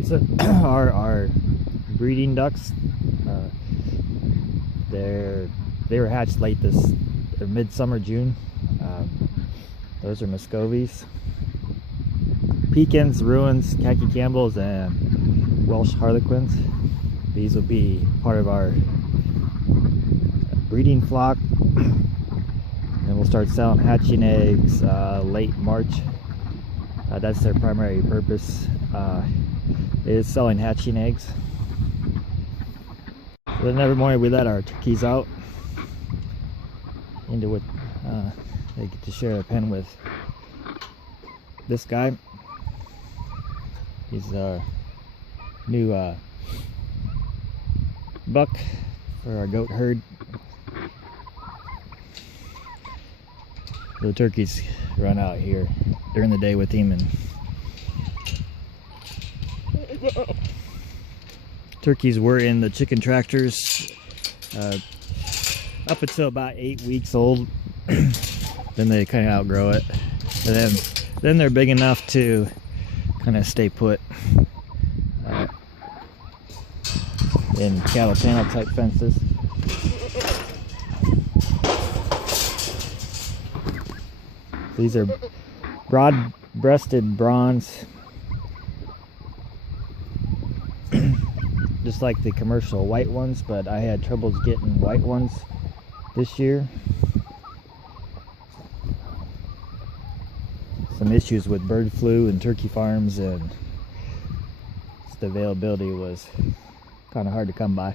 These are our breeding ducks. They were hatched late or midsummer June. Those are Muscovies. Pekins, Ruins, Khaki Campbells, and Welsh Harlequins. These will be part of our breeding flock, and we'll start selling hatching eggs late March. That's their primary purpose, is selling hatching eggs. Then every morning we let our turkeys out into what they get to share a pen with this guy. He's our new buck for our goat herd. The turkeys run out here during the day with him, and turkeys were in the chicken tractors up until about 8 weeks old. Then they kind of outgrow it, and then they're big enough to kind of stay put in cattle panel type fences. These are broad-breasted bronze, just like the commercial white ones, but I had troubles getting white ones this year. Some issues with bird flu and turkey farms, and the availability was kind of hard to come by.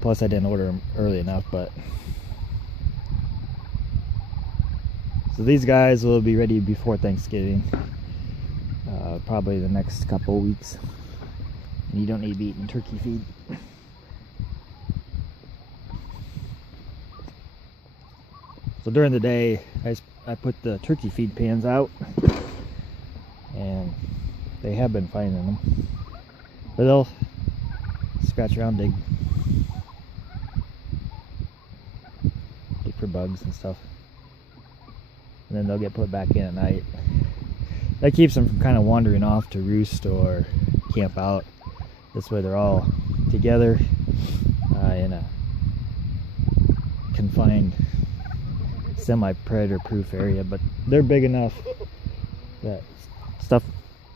Plus I didn't order them early enough. But so these guys will be ready before Thanksgiving, probably the next couple weeks. And you don't need to be eating turkey feed. So during the day, I put the turkey feed pans out, and they have been finding them. But they'll scratch around, dig for bugs and stuff, and then they'll get put back in at night. That keeps them from kind of wandering off to roost or camp out. This way they're all together in a confined, semi-predator proof area, but they're big enough that stuff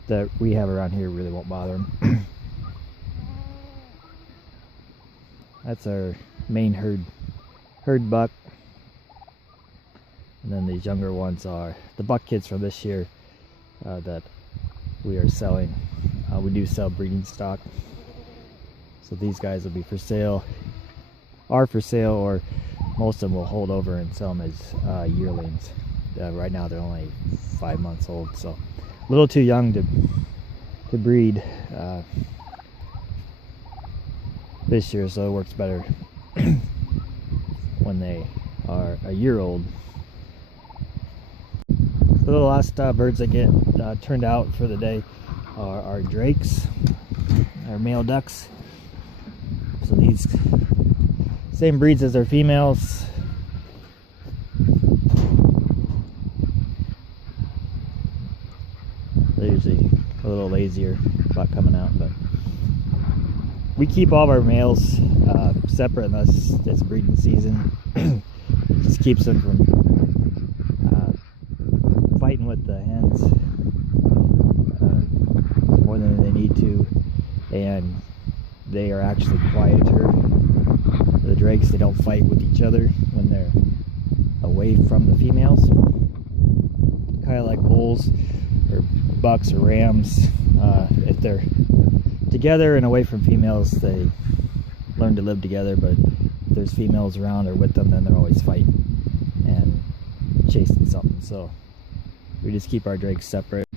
that we have around here really won't bother them. That's our main herd buck, and then these younger ones are the buck kids from this year that we are selling. We do sell breeding stock, so these guys will be for sale, or most of them will hold over and sell them as yearlings. Right now they're only 5 months old, so a little too young to breed this year, so it works better when they are a year old. So the last birds that get turned out for the day are our drakes, our male ducks. So these same breeds as their females. They're usually a little lazier about coming out, but we keep all of our males separate unless it's breeding season. Just keeps them from fighting with the hens more than they need to, and they are actually quieter. The drakes, they don't fight with each other when they're away from the females. Kind of like bulls or bucks or rams. If they're together and away from females, they learn to live together, but if there's females around or with them, then they're always fighting and chasing something. So we just keep our drakes separate.